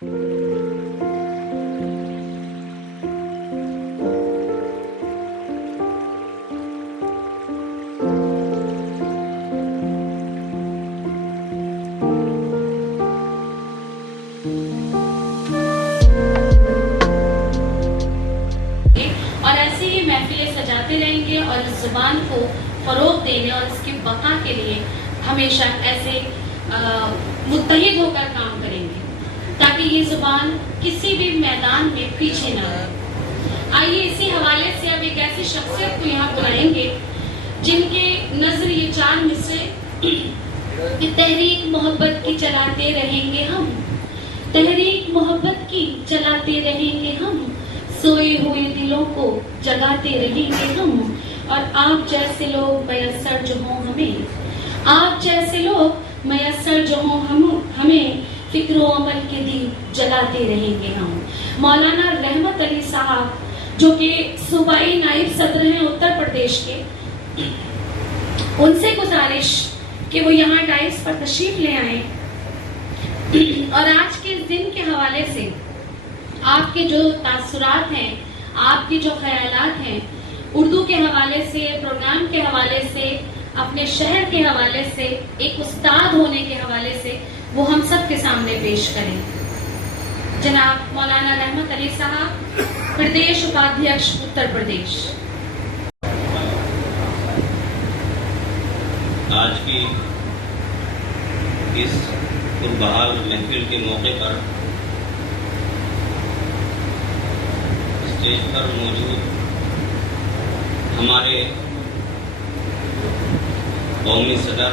اور ایسے ہی محفلیں سجاتے رہیں گے اور اس زبان کو فروغ دینے اور اس کی بقا کے لیے ہمیشہ ایسے متحد ہو کر کام کریں گے تاکہ یہ زبان کسی بھی میدان میں پیچھے نہ رہے۔ آئیے اسی حوالے سے اب ایک ایسی شخصیت کو یہاں بلائیں گے جن کے نظر یہ 4 مصرے کہ تحریک محبت کی چلاتے رہیں گے ہم، تحریک محبت کی چلاتے رہیں گے ہم، سوئے ہوئے دلوں کو جگاتے رہیں گے ہم، اور آپ جیسے لوگ میسر جو ہوں ہمیں، آپ جیسے لوگ میسر جو ہوں ہمیں، فکر و عمل کے دی جلاتے رہیں گے ہم۔ مولانا رحمت علی صاحب جو کہ صوبائی نائب صدر ہیں اتر پردیش کے، ان سے گزارش کہ وہ یہاں ڈائس پر تشریف لے آئیں اور آج کے اس دن کے حوالے سے آپ کے جو تاثرات ہیں، آپ کے جو خیالات ہیں، اردو کے حوالے سے، پروگرام کے حوالے سے، اپنے شہر کے حوالے سے، ایک استاد ہونے کے حوالے سے، وہ ہم سب کے سامنے پیش کریں۔ جناب مولانا رحمت علی صاحب، پردیش اپادھیکش اتر پردیش۔ آج کی اس پربحال محفل کے موقع پر اسٹیج پر موجود ہمارے قومی صدر،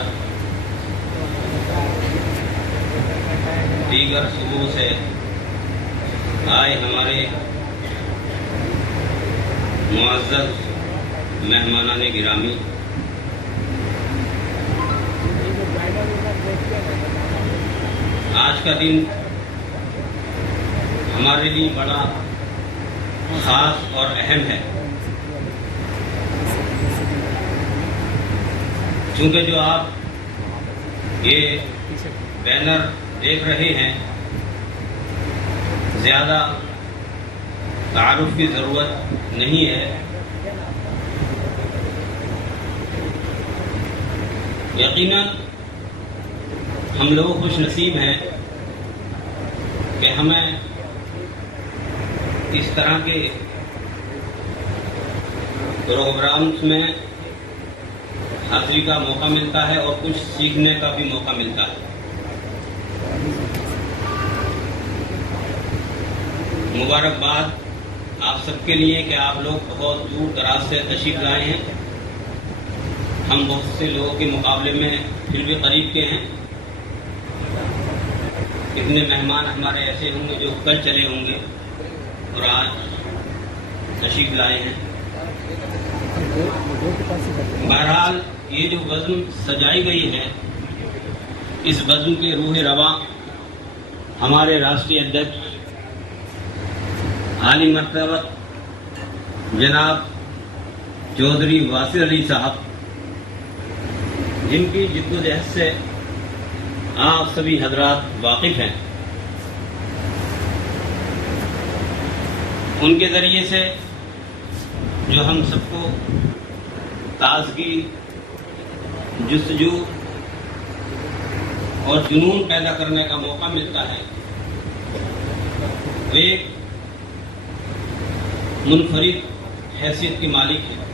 دیگر صوبوں سے آئے ہمارے معزز مہمانان گرامی، آج کا دن ہمارے لیے بڑا خاص اور اہم ہے، چونکہ جو آپ یہ بینر دیکھ رہے ہیں، زیادہ تعارف کی ضرورت نہیں ہے۔ یقیناً ہم لوگ خوش نصیب ہیں کہ ہمیں اس طرح کے پروگرامز میں حاضری کا موقع ملتا ہے اور کچھ سیکھنے کا بھی موقع ملتا ہے۔ مبارکباد آپ سب کے لیے کہ آپ لوگ بہت دور دراز سے تشریف لائے ہیں۔ ہم بہت سے لوگوں کے مقابلے میں پھر بھی قریب کے ہیں۔ اتنے مہمان ہمارے ایسے ہوں گے جو کل چلے ہوں گے اور آج تشریف لائے ہیں۔ بہرحال یہ جو بزم سجائی گئی ہے، اس بزم کے روح رواں ہمارے راشٹریہ ادھیکش عالی مرتبہ جناب چودھری واصل علی صاحب، جن کی جد و جہد سے آپ سبھی حضرات واقف ہیں، ان کے ذریعے سے جو ہم سب کو تازگی، جستجو اور جنون پیدا کرنے کا موقع ملتا ہے، وہ ایک منفرد حیثیت کی مالک ہے۔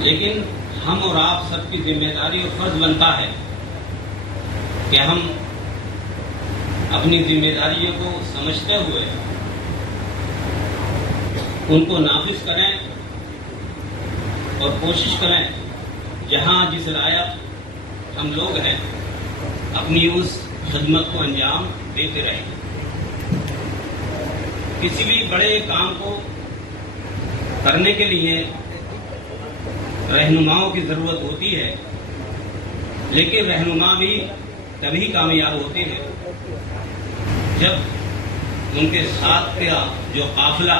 لیکن ہم اور آپ سب کی ذمہ داری اور فرض بنتا ہے کہ ہم اپنی ذمہ داریوں کو سمجھتے ہوئے ان کو نافذ کریں اور کوشش کریں جہاں جس لائق ہم لوگ ہیں اپنی اس خدمت کو انجام دیتے رہیں۔ کسی بھی بڑے کام کو کرنے کے لیے رہنماؤں کی ضرورت ہوتی ہے، لیکن رہنما بھی تبھی کامیاب ہوتے ہیں جب ان کے ساتھ کا جو قافلہ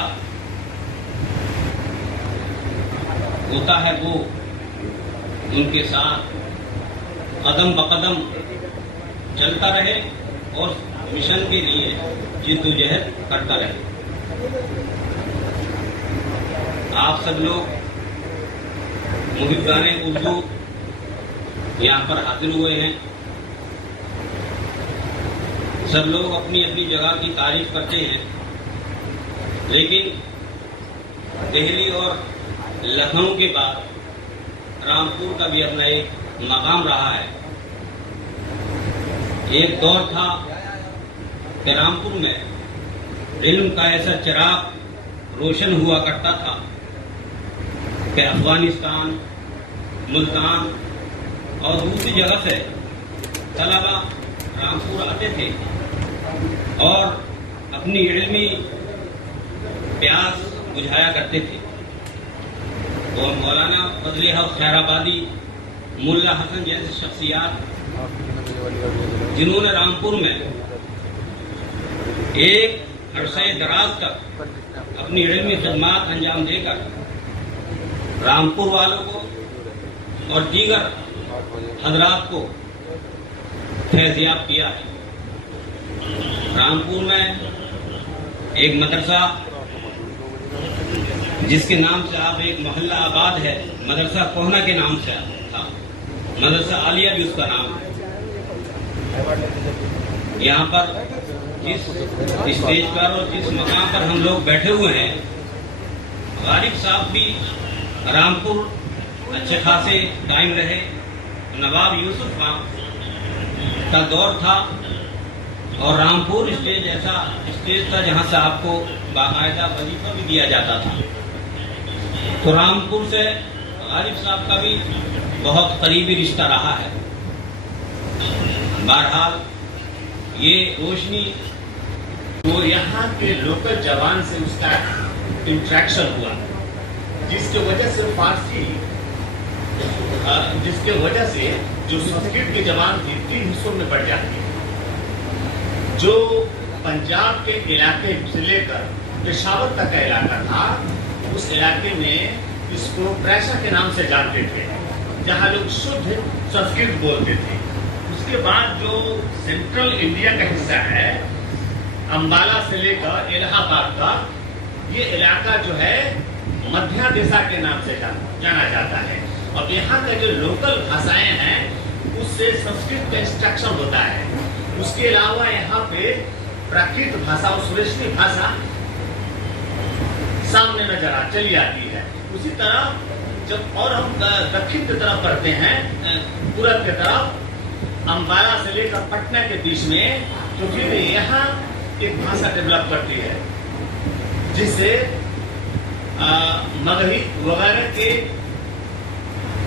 ہوتا ہے وہ ان کے ساتھ قدم بقدم چلتا رہے اور مشن کے لیے جدوجہد کرتا رہے۔ آپ سب لوگ محبان اردو یہاں پر حاضر ہوئے ہیں۔ سب لوگ اپنی اپنی جگہ کی تعریف کرتے ہیں، لیکن دہلی اور لکھنؤ کے بعد رامپور کا بھی اپنا ایک مقام رہا ہے۔ ایک دور تھا کہ رامپور میں علم کا ایسا چراغ روشن ہوا کرتا تھا کہ افغانستان، ملتان اور دوسری جگہ سے طلبا رامپور آتے تھے اور اپنی علمی پیاس بجھایا کرتے تھے۔ اور مولانا فضل حق خیر آبادی، ملا حسن جیسے شخصیات جنہوں نے رامپور میں ایک عرصہ دراز تک اپنی علمی خدمات انجام دے کر رامپور والوں کو اور دیگر حضرات کو فیضیاب کیا ہے۔ رامپور میں ایک مدرسہ جس کے نام سے آپ ایک محلہ آباد ہے، مدرسہ کوہنا کے نام سے تھا، مدرسہ عالیہ بھی اس کا نام ہے۔ یہاں پر جس اسٹیج پر اور جس مقام پر ہم لوگ بیٹھے ہوئے ہیں، غالب صاحب بھی رامپور اچھے خاصے قائم رہے۔ نواب یوسف خان کا دور تھا اور رامپور اسٹیج ایسا اسٹیج تھا جہاں سے آپ کو باقاعدہ وظیفہ بھی دیا جاتا تھا۔ تو رامپور سے غالب صاحب کا بھی بہت قریبی رشتہ رہا ہے۔ بہرحال یہ روشنی وہ یہاں کے لوکل جوان سے اس کا انٹریکشن ہوا، جس کی وجہ سے فارسی جس کی وجہ سے جو سنسکرت کی زبان تھی 3 حصوں میں بڑھ جاتی ہے۔ جو پنجاب کے علاقے سے لے کر پشاور تک کا علاقہ تھا، اس علاقے میں اس کو پریشا کے نام سے جانتے تھے، جہاں لوگ شدھ سنسکرت بولتے تھے۔ اس کے بعد جو سینٹرل انڈیا کا حصہ ہے، امبالہ سے لے کر الہ آباد کا، یہ علاقہ جو ہے مدھیہ دیسا کے نام سے جانا جاتا ہے۔ اور یہاں کا جو لوکل بھاشائیں ہیں اس سے سنسکرت کا انسٹرکشن ہوتا ہے۔ اس کے علاوہ یہاں پہ پراکرت بھاشا اور سریشنی بھاشا سامنے نظر چلی آتی ہے۔ اسی طرح جب اور ہم دکھن کی طرف بڑھتے ہیں، پورب کی طرف، امبالہ سے لے کر پٹنہ کے بیچ میں، تو پھر یہاں ایک بھاشا ڈیولپ کرتی ہے جس سے مگہی وغیرہ کے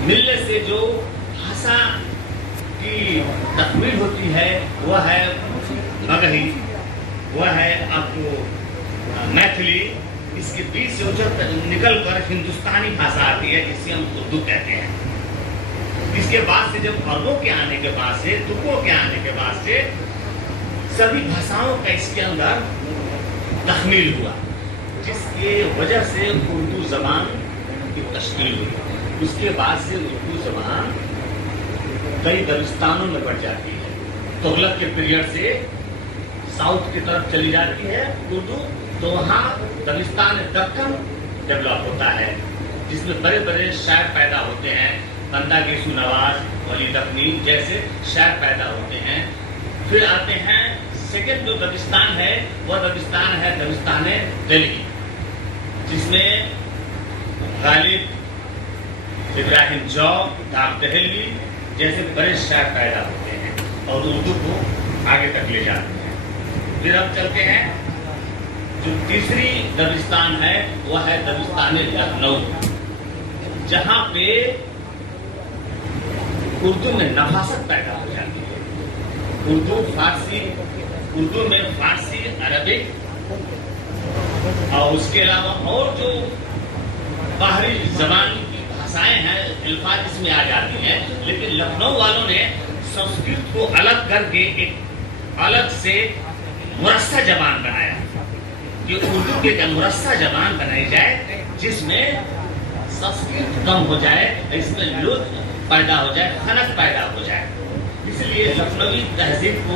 ملنے سے جو بھاشا کی تکمیل ہوتی ہے وہ ہے مگہی، وہ ہے آپ کو میتھلی۔ اس کے بیچ سے جب نکل کر ہندوستانی بھاشا آتی ہے جسے ہم اردو کہتے ہیں۔ اس کے بعد سے جب عربوں کے آنے کے بعد سے، ترکوں کے آنے کے بعد سے سبھی بھاشاؤں کا اس کے اندر تکمیل ہوا، جس کی وجہ سے اردو زبان کی تشکیل ہوئی۔ اس کے بعد سے اردو زبان کئی دبستانوں میں بڑھ جاتی ہے۔ تغلق کے پیریڈ سے ساؤتھ کی طرف چلی جاتی ہے اردو، تو وہاں دبستان دکن ڈیولپ ہوتا ہے، جس میں بڑے بڑے شاعر پیدا ہوتے ہیں، بندہ گیسو نواز، ولی دفنی جیسے شاعر پیدا ہوتے ہیں۔ پھر آتے ہیں سیکنڈ جو دبستان ہے، وہ دبستان ہے دبستان دہلی، جس میں غالب، ابراہیم جوگ، داغ دہلوی جیسے بڑے شاعر پیدا ہوتے ہیں اور اردو کو آگے تک لے جاتے ہیں۔ پھر اب چلتے ہیں، جو تیسری دبستان ہے وہ ہے دبستان لکھنؤ، جہاں پہ اردو میں نفاست پیدا ہو جاتی ہے۔ اردو میں فارسی، عربک اور اس کے علاوہ اور جو باہری زبان کی بھاشائیں ہیں، الفاظ اس میں آ جاتی ہیں، لیکن لکھنؤ والوں نے سنسکرت کو الگ کر کے ایک الگ سے مرصع زبان بنایا کہ اردو کے مرصع زبان بنائی جائے، جس میں سنسکرت کم ہو جائے، اس میں لطف پیدا ہو جائے، خنق پیدا ہو جائے۔ اس لیے لکھنوی تہذیب کو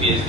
PhD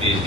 PhD।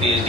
PhD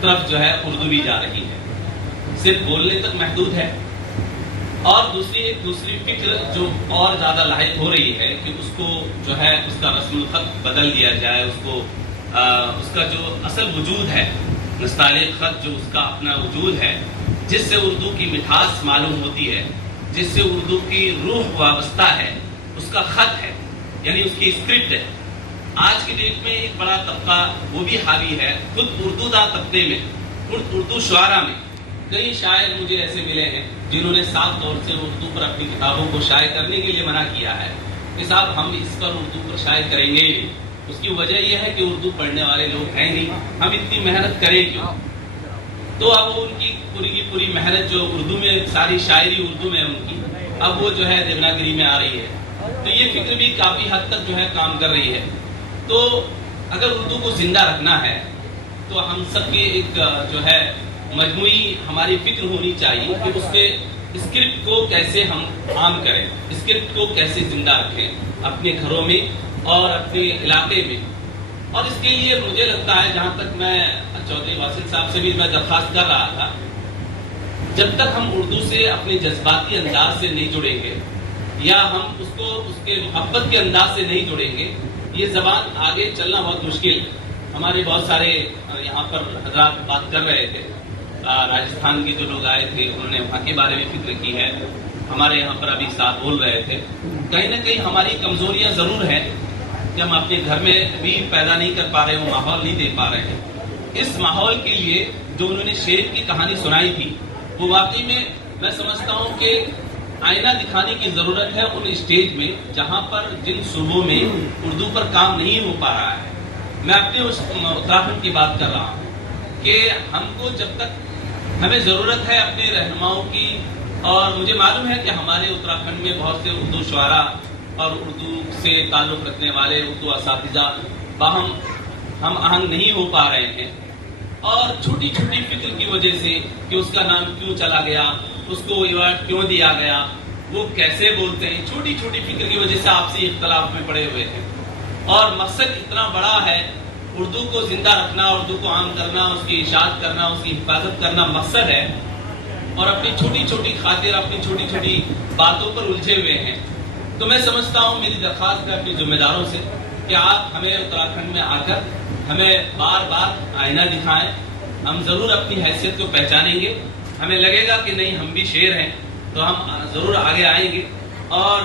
طرف جو ہے اردو بھی جا رہی ہے، صرف بولنے تک محدود ہے. اور دوسری فکر جو اور زیادہ لاحق ہو رہی ہے کہ اس کو جو ہے اس کا رسم الخط بدل دیا جائے، اس کا جو اصل وجود ہے، نستعلیق خط جو اس کا اپنا وجود ہے، جس سے اردو کی مٹھاس معلوم ہوتی ہے، جس سے اردو کی روح وابستہ ہے، اس کا خط ہے، یعنی اس کی اسکرپٹ ہے. آج کی ڈیٹ میں ایک بڑا طبقہ وہ بھی حاوی ہے خود اردو داں طبقے میں، خود اردو شعراء میں. کئی شاعر مجھے ایسے ملے ہیں جنہوں نے صاف طور سے اردو پر اپنی کتابوں کو شائع کرنے کے لیے منع کیا ہے کہ صاحب ہم اس پر اردو پر شائع کریں گے. اس کی وجہ یہ ہے کہ اردو پڑھنے والے لوگ ہیں نہیں، ہم اتنی محنت کریں کیوں. تو اب ان کی پوری محنت جو اردو میں، ساری شاعری اردو میں ان کی، اب وہ جو ہے دیوناگری میں آ رہی ہے. تو یہ فکر بھی کافی حد تک جو ہے کام کر رہی ہے. تو اگر اردو کو زندہ رکھنا ہے تو ہم سب کی ایک جو ہے مجموعی ہماری فکر ہونی چاہیے کہ اس کے اسکرپٹ کو کیسے ہم عام کریں، اسکرپٹ کو کیسے زندہ رکھیں اپنے گھروں میں اور اپنے علاقے میں. اور اس کے لیے مجھے لگتا ہے، جہاں تک میں چودھری واصل صاحب سے بھی میں درخواست کر رہا تھا، جب تک ہم اردو سے اپنے جذباتی انداز سے نہیں جڑیں گے یا ہم اس کے محبت کے انداز سے نہیں جڑیں گے، یہ زبان آگے چلنا بہت مشکل ہے. ہمارے بہت سارے یہاں پر حضرات بات کر رہے تھے، راجستھان کے جو لوگ آئے تھے انہوں نے وہاں کے بارے میں فکر کی ہے. ہمارے یہاں پر ابھی صاحب بول رہے تھے، کہیں نہ کہیں ہماری کمزوریاں ضرور ہیں کہ ہم اپنے گھر میں بھی پیدا نہیں کر پا رہے ہیں، ماحول نہیں دے پا رہے ہیں. اس ماحول کے لیے جو انہوں نے شیر کی کہانی سنائی تھی، وہ واقعی میں سمجھتا ہوں کہ آئینہ دکھانے کی ضرورت ہے ان اسٹیج میں جہاں پر جن صوبوں میں اردو پر کام نہیں ہو پا رہا ہے. میں اپنے اتراکھنڈ کی بات کر رہا ہوں کہ ہم کو جب تک ہمیں ضرورت ہے اپنے رہنماؤں کی، اور مجھے معلوم ہے کہ ہمارے اتراکھنڈ میں بہت سے اردو شعراء اور اردو سے تعلق رکھنے والے اردو اساتذہ باہم ہم آہنگ نہیں ہو پا رہے ہیں. اور چھوٹی فکر کی وجہ سے کہ اس کا نام کیوں چلا گیا، اس کو ایوارڈ کیوں دیا گیا، وہ کیسے بولتے ہیں، چھوٹی فکر کی وجہ سے آپسی اختلاف میں پڑے ہوئے ہیں. اور مقصد اتنا بڑا ہے، اردو کو زندہ رکھنا، اردو کو عام کرنا، اس کی اشاعت کرنا، اس کی حفاظت کرنا مقصد ہے. اور اپنی چھوٹی خاطر، اپنی چھوٹی باتوں پر الجھے ہوئے ہیں. تو میں سمجھتا ہوں، میری درخواست ہے اپنے ذمہ داروں سے کہ آپ ہمیں اتراکھنڈ میں آ کر ہمیں بار آئینہ دکھائیں. ہم ضرور اپنی حیثیت کو پہچانیں گے، ہمیں لگے گا کہ نہیں ہم بھی شیر ہیں تو ہم ضرور آگے آئیں گے. اور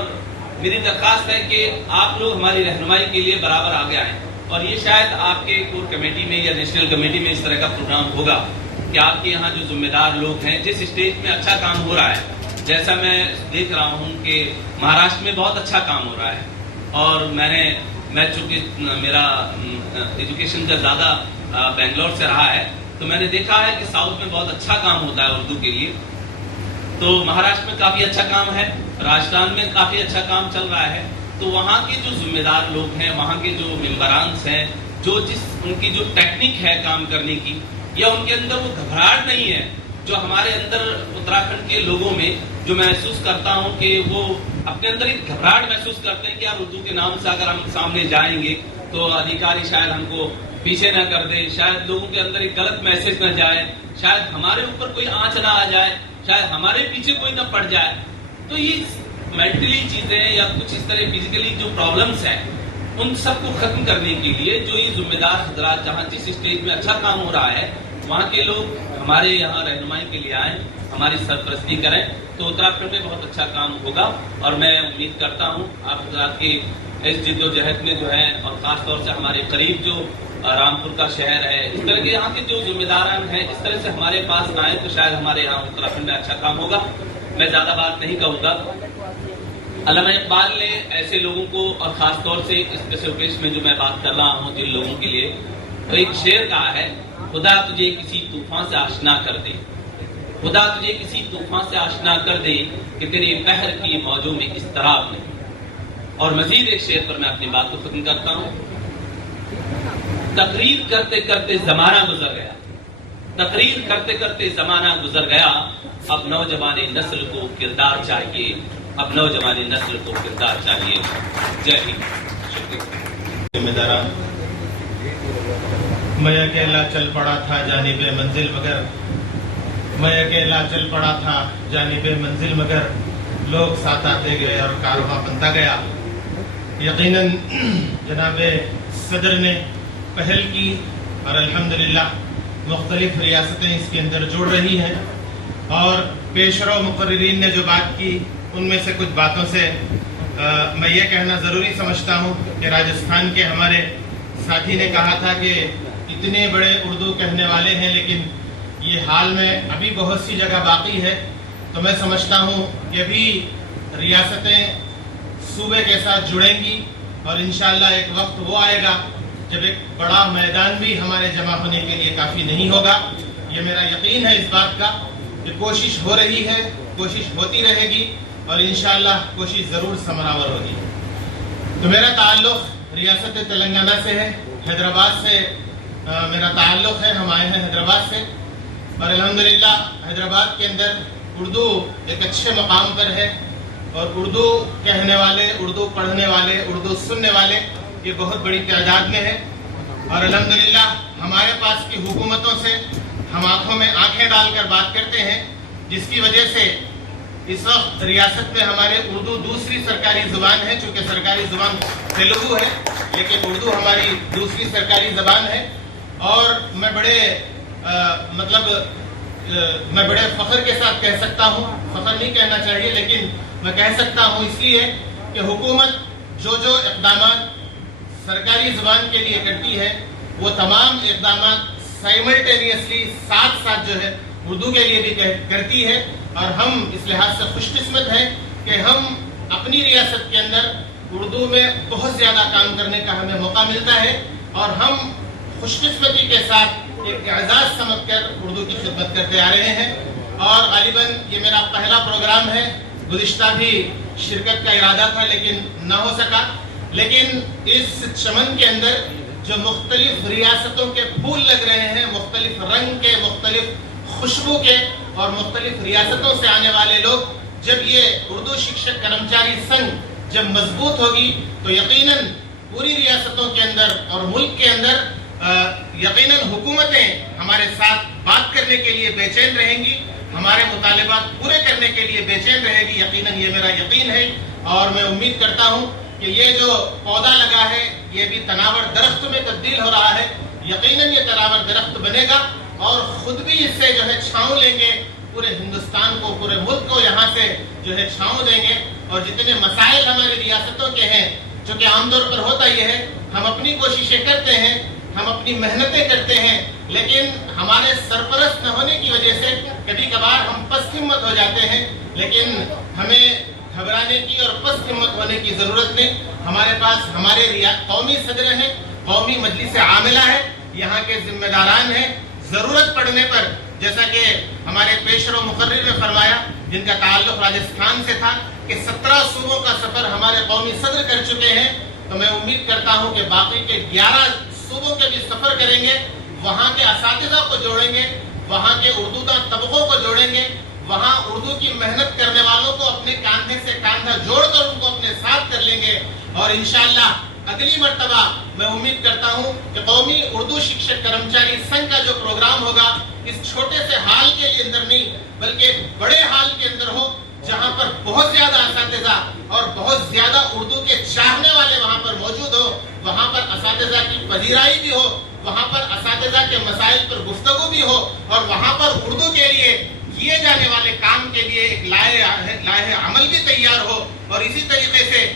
میری درخواست ہے کہ آپ لوگ ہماری رہنمائی کے لیے برابر آگے آئیں. اور یہ شاید آپ کے کور کمیٹی میں یا نیشنل کمیٹی میں اس طرح کا پروگرام ہوگا کہ آپ کے یہاں جو ذمہ دار لوگ ہیں، جس اسٹیج میں اچھا کام ہو رہا ہے، جیسا میں دیکھ رہا ہوں کہ مہاراشٹر میں بہت اچھا کام ہو رہا ہے. اور میں چونکہ میرا ایجوکیشن کا زیادہ بنگلور سے رہا ہے، تو میں نے دیکھا ہے کہ ساؤتھ میں بہت اچھا کام ہوتا ہے اردو کے لیے. تو مہاراشٹر میں کافی اچھا کام ہے، راجستھان میں کافی اچھا کام چل رہا ہے. تو وہاں کے جو ذمہ دار لوگ ہیں، وہاں کے جو ممبرانس ہیں، ان کی جو ٹیکنیک ہے کام کرنے کی، یا ان کے اندر وہ گھبراہٹ نہیں ہے جو ہمارے اندر اتراکھنڈ کے لوگوں میں جو محسوس کرتا ہوں کہ وہ اپنے اندر ایک گھبراہٹ محسوس کرتے ہیں کہ یار اردو کے نام سے اگر ہم سامنے جائیں گے تو ادھیکاری شاید ہم کو پیچھے نہ کر دے، شاید لوگوں کے اندر ایک غلط میسج نہ جائے، شاید ہمارے اوپر کوئی آنچ نہ آ جائے، شاید ہمارے پیچھے کوئی نہ پڑ جائے. تو یہ مینٹلی چیزیں یا کچھ اس طرح فزیکلی جو پرابلمس ہیں، ان سب کو ختم کرنے کے لیے جو یہ ذمہ دار حضرات جہاں جس اسٹیج میں اچھا کام ہو رہا ہے، وہاں کے لوگ ہمارے یہاں رہنمائی کے لیے آئیں، ہماری سرپرستی کریں، تو اتراکھنڈ میں بہت اچھا کام ہوگا. اور میں امید کرتا ہوں آپ حضرات کی اس جد و جہد میں جو ہے، اور خاص طور سے ہمارے قریب جو رامپور کا شہر ہے، اس طرح کے یہاں کے جو ذمہ داران ہیں اس طرح سے ہمارے پاس آئیں تو شاید ہمارے یہاں اتراکھنڈ میں اچھا کام ہوگا. میں زیادہ بات نہیں کہوں گا. علامہ اقبال نے ایسے لوگوں کو، اور خاص طور سے اسپیشل کیس میں جو میں بات کر رہا ہوں جن لوگوں کے لیے، تو ایک شعر کہا ہے، خدا تجھے کسی طوفان سے آشنا کر دے، خدا تجھے کسی طوفان سے آشنا کر دے کہ تیرے بحر کی موجوں میں اضطراب نہیں. اور مزید ایک شعر پر میں اپنی بات کو ختم کرتا ہوں. تقریر کرتے کرتے زمانہ گزر گیا، تقریر کرتے کرتے زمانہ گزر گیا، اب نوجوان نسل کو کردار چاہیے، اب نوجوان نسل کو کردار چاہیے. جے ہند. شکریہ. ذمہ داران میں اکیلا چل پڑا تھا جانب منزل مگر میں اکیلا چل پڑا تھا جانب منزل مگر لوگ ساتھ آتے گئے اور کارواں بنتا گیا. یقیناً جناب صدر نے پہل کی اور الحمدللہ مختلف ریاستیں اس کے اندر جڑ رہی ہیں, اور پیشرو مقررین نے جو بات کی ان میں سے کچھ باتوں سے میں یہ کہنا ضروری سمجھتا ہوں کہ راجستھان کے ہمارے ساتھی نے کہا تھا کہ اتنے بڑے اردو کہنے والے ہیں لیکن یہ حال میں ابھی بہت سی جگہ باقی ہے. تو میں سمجھتا ہوں کہ ابھی ریاستیں صوبے کے ساتھ جڑیں گی اور انشاءاللہ ایک وقت وہ آئے گا جب ایک بڑا میدان بھی ہمارے جمع ہونے کے لیے کافی نہیں ہوگا. یہ میرا یقین ہے اس بات کا کہ کوشش ہو رہی ہے, کوشش ہوتی رہے گی اور انشاءاللہ کوشش ضرور ثمراور ہوگی. تو میرا تعلق ریاست تلنگانہ سے ہے, حیدرآباد سے میرا تعلق ہے. ہم آئے ہیں حیدرآباد سے اور الحمدللہ حیدرآباد کے اندر اردو ایک اچھے مقام پر ہے اور اردو کہنے والے, اردو پڑھنے والے, اردو سننے والے یہ بہت بڑی تعداد میں ہے. اور الحمدللہ ہمارے پاس کی حکومتوں سے ہم آنکھوں میں آنکھیں ڈال کر بات کرتے ہیں, جس کی وجہ سے اس وقت ریاست میں ہمارے اردو دوسری سرکاری زبان ہے. چونکہ سرکاری زبان تیلگو ہے لیکن اردو ہماری دوسری سرکاری زبان ہے. اور میں بڑے فخر کے ساتھ کہہ سکتا ہوں, فخر نہیں کہنا چاہیے لیکن میں کہہ سکتا ہوں اس لیے کہ حکومت جو اقدامات سرکاری زبان کے لیے کرتی ہے وہ تمام اقدامات سائملٹینیسلی ساتھ جو ہے اردو کے لیے بھی کرتی ہے. اور ہم اس لحاظ سے خوش قسمت ہیں کہ ہم اپنی ریاست کے اندر اردو میں بہت زیادہ کام کرنے کا ہمیں موقع ملتا ہے اور ہم خوش قسمتی کے ساتھ ایک اعزاز سمجھ کر اردو کی خدمت کرتے آ رہے ہیں. اور غالباً یہ میرا پہلا پروگرام ہے, گزشتہ بھی شرکت کا ارادہ تھا لیکن نہ ہو سکا. لیکن اس چمن کے اندر جو مختلف ریاستوں کے پھول لگ رہے ہیں, مختلف رنگ کے, مختلف خوشبو کے اور مختلف ریاستوں سے آنے والے لوگ, جب یہ اردو شکشک کرمچاری سنگھ جب مضبوط ہوگی تو یقیناً پوری ریاستوں کے اندر اور ملک کے اندر یقیناً حکومتیں ہمارے ساتھ بات کرنے کے لیے بے چین رہیں گی, ہمارے مطالبات پورے کرنے کے لیے بے چین رہے گی. یقیناً یہ میرا یقین ہے اور میں امید کرتا ہوں کہ یہ جو پودا لگا ہے یہ بھی تناور درخت میں تبدیل ہو رہا ہے. یقیناً یہ تناور درخت بنے گا اور خود بھی اس سے جو ہے چھاؤں لیں گے, پورے ہندوستان کو, پورے ملک کو یہاں سے جو ہے چھاؤں دیں گے. اور جتنے مسائل ہماری ریاستوں کے ہیں, جو کہ عام طور پر ہوتا یہ ہے ہم اپنی کوششیں کرتے ہیں, ہم اپنی محنتیں کرتے ہیں, لیکن ہمارے سرپرست نہ ہونے کی وجہ سے کبھی کبھار ہم پست ہمت ہو جاتے ہیں. لیکن ہمیں گھبرانے کی اور پست ہمت ہونے کی ضرورت نہیں. ہمارے پاس ہمارے قومی صدر ہیں, قومی مجلس عاملہ ہے, یہاں کے ذمہ داران ہیں. ضرورت پڑنے پر جیسا کہ ہمارے پیشرو مقرر نے فرمایا جن کا تعلق راجستھان سے تھا کہ 17 صوبوں کا سفر ہمارے قومی صدر کر چکے ہیں, تو میں امید کرتا ہوں کہ باقی کے 11 صوبوں کے بھی سفر کریں گے, وہاں کے اساتذہ کو جوڑیں گے, وہاں کے اردو داں طبقوں کو جوڑیں گے, وہاں اردو کی محنت کرنے والوں کو اپنے کاندھے سے کاندھا جوڑ کر ان کو اپنے ساتھ کر لیں گے. اور انشاءاللہ اگلی مرتبہ میں امید کرتا ہوں کہ قومی اردو شکشک کرمچاری سنگھ کا جو پروگرام ہوگا اس چھوٹے سے ہال کے اندر نہیں بلکہ بڑے ہال کے اندر ہو, جہاں پر بہت زیادہ اساتذہ اور بہت زیادہ اردو کے چاہنے والے وہاں پر موجود ہو, وہاں پر اساتذہ کی پذیرائی بھی ہو, وہاں پر اساتذہ کے مسائل پر گفتگو بھی ہو, اور وہاں پر اردو کے لیے کیے جانے والے کام کے لیے ایک لائحہ عمل بھی تیار ہو. اور اسی طریقے سے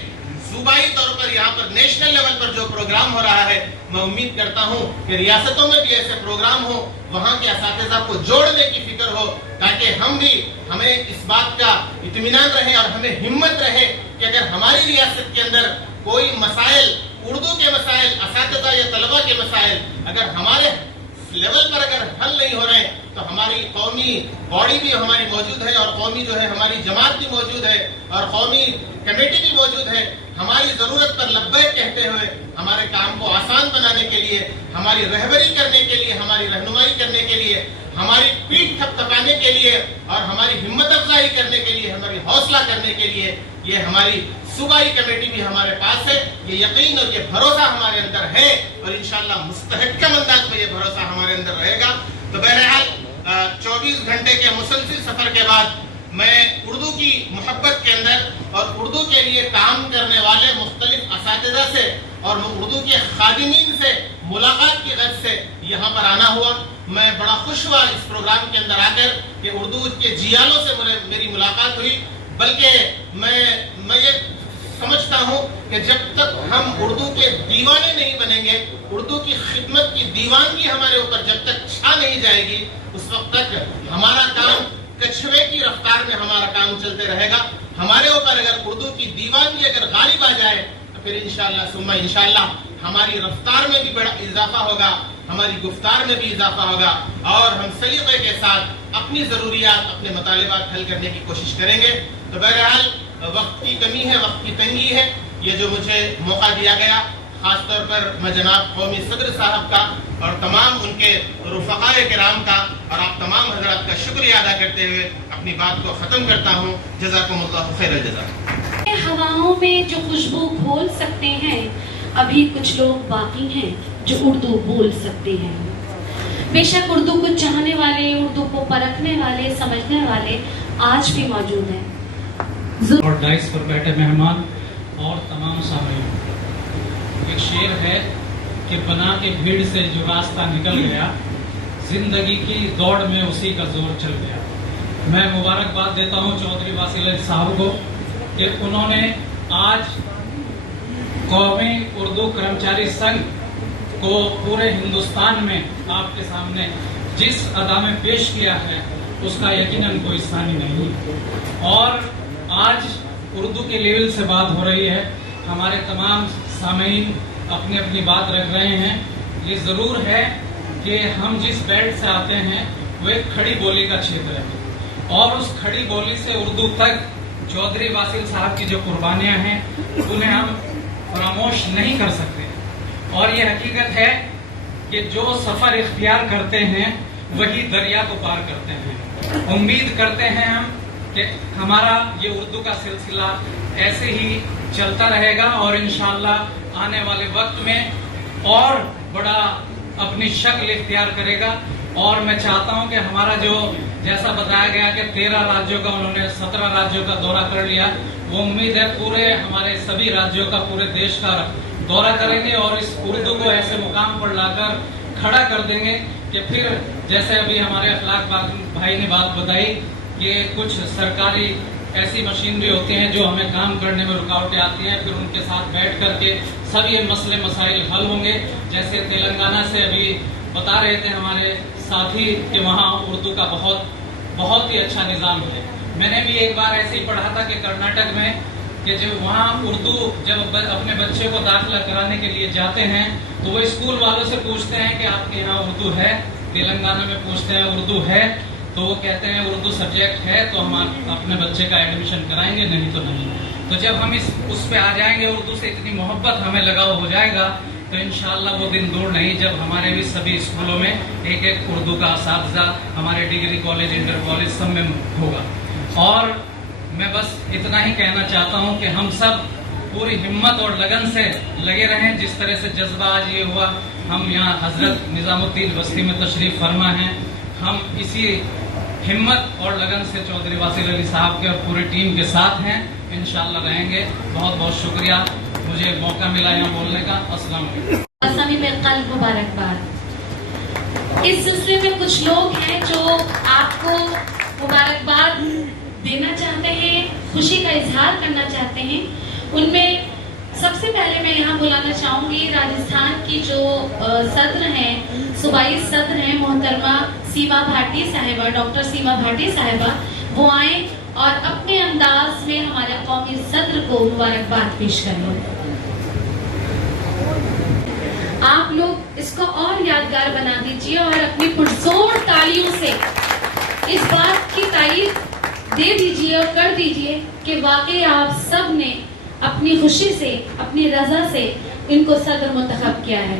صوبائی طور پر یہاں پر نیشنل لیول پر جو پروگرام ہو رہا ہے, میں امید کرتا ہوں کہ ریاستوں میں بھی ایسے پروگرام ہو, وہاں کے اساتذہ کو جوڑنے کی فکر ہو, تاکہ ہمیں اس بات کا اطمینان رہے اور ہمیں ہمت رہے کہ اگر ہماری ریاست کے اندر کوئی مسائل, اردو کے مسائل, اساتذہ یا طلبہ کے مسائل اگر ہمارے لیول پر اگر حل نہیں ہو رہے تو ہماری قومی باڈی بھی ہماری موجود ہے اور قومی جو ہے ہماری جماعت بھی موجود ہے اور قومی کمیٹی بھی موجود ہے. ہماری ضرورت پر لبیک کہتے ہوئے ہمارے کام کو آسان بنانے کے لیے, ہماری رہبری کرنے کے لیے, ہماری رہنمائی کرنے کے لیے, ہماری پیٹھ تھپتھپانے کے لیے اور ہماری ہمت افزائی کرنے کے لیے، ہماری حوصلہ کرنے کے لیے یہ ہماری صوبائی کمیٹی بھی ہمارے پاس ہے. یہ یقین اور یہ بھروسہ ہمارے اندر ہے اور انشاءاللہ مستحکم انداز میں یہ بھروسہ ہمارے اندر رہے گا. تو بہرحال 24 گھنٹے کے مسلسل سفر کے بعد میں اردو کی محبت کے اندر اور اردو کے لیے کام کرنے والے مختلف اساتذہ سے اور اردو کے خادمین سے ملاقات کی غرض سے یہاں پر آنا ہوا. میں بڑا خوش ہوا اس پروگرام کے اندر آ کر کہ اردو کے جیالوں سے میری ملاقات ہوئی. بلکہ میں یہ سمجھتا ہوں کہ جب تک ہم اردو کے دیوانے نہیں بنیں گے، اردو کی خدمت کی دیوانگی ہمارے اوپر جب تک چھا نہیں جائے گی، اس وقت تک ہمارا کام کچھوے کی رفتار میں ہمارا کام چلتے رہے گا. ہمارے اوپر اگر اردو کی دیوانگی اگر غالب آ جائے تو پھر انشاءاللہ ثم انشاءاللہ ہماری رفتار میں بھی بڑا اضافہ ہوگا، ہماری گفتار میں بھی اضافہ ہوگا اور ہم سلیقے کے ساتھ اپنی ضروریات، اپنے مطالبات حل کرنے کی کوشش کریں گے. تو بہرحال وقت کی کمی ہے، وقت کی تنگی ہے. یہ جو مجھے موقع دیا گیا، خاص طور پر میں جناب قومی صدر صاحب کا اور تمام ان کے رفقائے کرام کا اور آپ تمام حضرات کا شکریہ ادا کرتے ہوئے اپنی بات کو ختم کرتا ہوں. جزاکم اللہ خیر الجزا. ہواؤں میں جو خوشبو کھول سکتے ہیں، ابھی کچھ لوگ باقی ہیں جو اردو بول سکتے ہیں. بے شک اردو کو چاہنے والے، اردو کو پرکھنے والے، سمجھنے والے آج بھی موجود ہیں. اور ڈائس پر بیٹھے مہمان اور تمام سامعین، ایک شعر ہے کہ بنا کے بھیڑ سے جو راستہ نکل گیا، زندگی کی دوڑ میں اسی کا زور چل گیا. میں مبارکباد دیتا ہوں چودھری واصل علی صاحب کو کہ انہوں نے آج قومی اردو کرمچاری سنگھ کو پورے ہندوستان میں آپ کے سامنے جس ادا میں پیش کیا ہے اس کا یقیناً کوئی ثانی نہیں. اور آج اردو کے لیول سے بات ہو رہی ہے، ہمارے تمام سامعین اپنی اپنی بات رکھ رہے ہیں. یہ ضرور ہے کہ ہم جس بیلٹ سے آتے ہیں وہ ایک کھڑی بولی کا چھیتر ہے اور اس کھڑی بولی سے اردو تک چودھری واصل صاحب کی جو قربانیاں ہیں انہیں ہم فراموش نہیں کر سکتے. اور یہ حقیقت ہے کہ جو سفر اختیار کرتے ہیں وہی دریا کو پار کرتے ہیں. امید کرتے ہیں ہم کہ ہمارا یہ اردو کا سلسلہ ایسے ہی چلتا رہے گا اور انشاءاللہ آنے والے وقت میں اور بڑا اپنی شکل اختیار کرے گا. اور میں چاہتا ہوں کہ ہمارا جو جیسا بتایا گیا کہ 13 راجیوں کا انہوں نے 17 راجیوں کا دورہ کر لیا، وہ امید ہے پورے ہمارے سبھی راجیوں کا، پورے دیش کا دورہ کریں گے اور اس اردو کو ایسے مقام پر لا کر کھڑا کر دیں گے کہ پھر جیسے ابھی ہمارے اخلاق بھائی نے بات بتائی کہ کچھ سرکاری ایسی مشینری ہوتی ہیں جو ہمیں کام کرنے میں رکاوٹیں آتی ہیں، پھر ان کے ساتھ بیٹھ کر کے سب یہ مسئلے مسائل حل ہوں گے. جیسے تلنگانہ سے ابھی بتا رہے تھے ہمارے ساتھی کہ وہاں اردو کا بہت ہی اچھا نظام ہے. میں نے بھی ایک بار ایسے ہی پڑھا تھا کہ کرناٹک میں کہ جب وہاں اردو جب اپنے بچے کو داخلہ کرانے کے لیے جاتے ہیں تو وہ اسکول والوں سے پوچھتے ہیں کہ آپ کے یہاں اردو ہے. تلنگانہ میں پوچھتے ہیں اردو ہے تو وہ کہتے ہیں اردو سبجیکٹ ہے تو ہم اپنے بچے کا ایڈمیشن کرائیں گے، نہیں تو نہیں. تو جب ہم اس پہ آ جائیں گے، اردو سے اتنی محبت ہمیں لگاؤ ہو جائے گا تو انشاءاللہ وہ دن دور نہیں جب ہمارے بھی سبھی اسکولوں میں ایک اردو کا اساتذہ ہمارے ڈگری کالج، انٹر کالج سب میں ہوگا. اور میں بس اتنا ہی کہنا چاہتا ہوں کہ ہم سب پوری ہمت اور لگن سے لگے رہیں. جس طرح سے جذبہ آج یہ ہوا، ہم یہاں حضرت نظام الدین بستی میں تشریف فرما ہیں، ہم اسی ہمت اور لگن سے چودھری واصل علی صاحب کے اور پوری ٹیم کے ساتھ ہیں، انشاءاللہ رہیں گے. بہت بہت شکریہ مجھے موقع ملا یہاں بولنے کا. السلام علیکم. اسامی میں قلب مبارکباد. اس سلسلے میں کچھ لوگ ہیں جو آپ کو مبارکباد دینا چاہتے ہیں، خوشی کا اظہار کرنا چاہتے ہیں. ان میں سب سے پہلے میں یہاں بلانا چاہوں گی راجستھان کی جو صدر ہیں، صوبائی صدر ہیں محترمہ سیما بھاٹی صاحبہ، ڈاکٹر سیما بھاٹی صاحبہ، وہ آئیں اور اپنے انداز میں ہمارے قومی صدر کو مبارکباد پیش کریں. آپ لوگ اس کو اور یادگار بنا دیجئے اور اپنی پرزور تالیوں سے اس بات کی تائید دے دیجئے اور کر دیجئے کہ واقعی آپ سب نے اپنی خوشی سے، اپنی رضا سے ان کو صدر منتخب کیا ہے.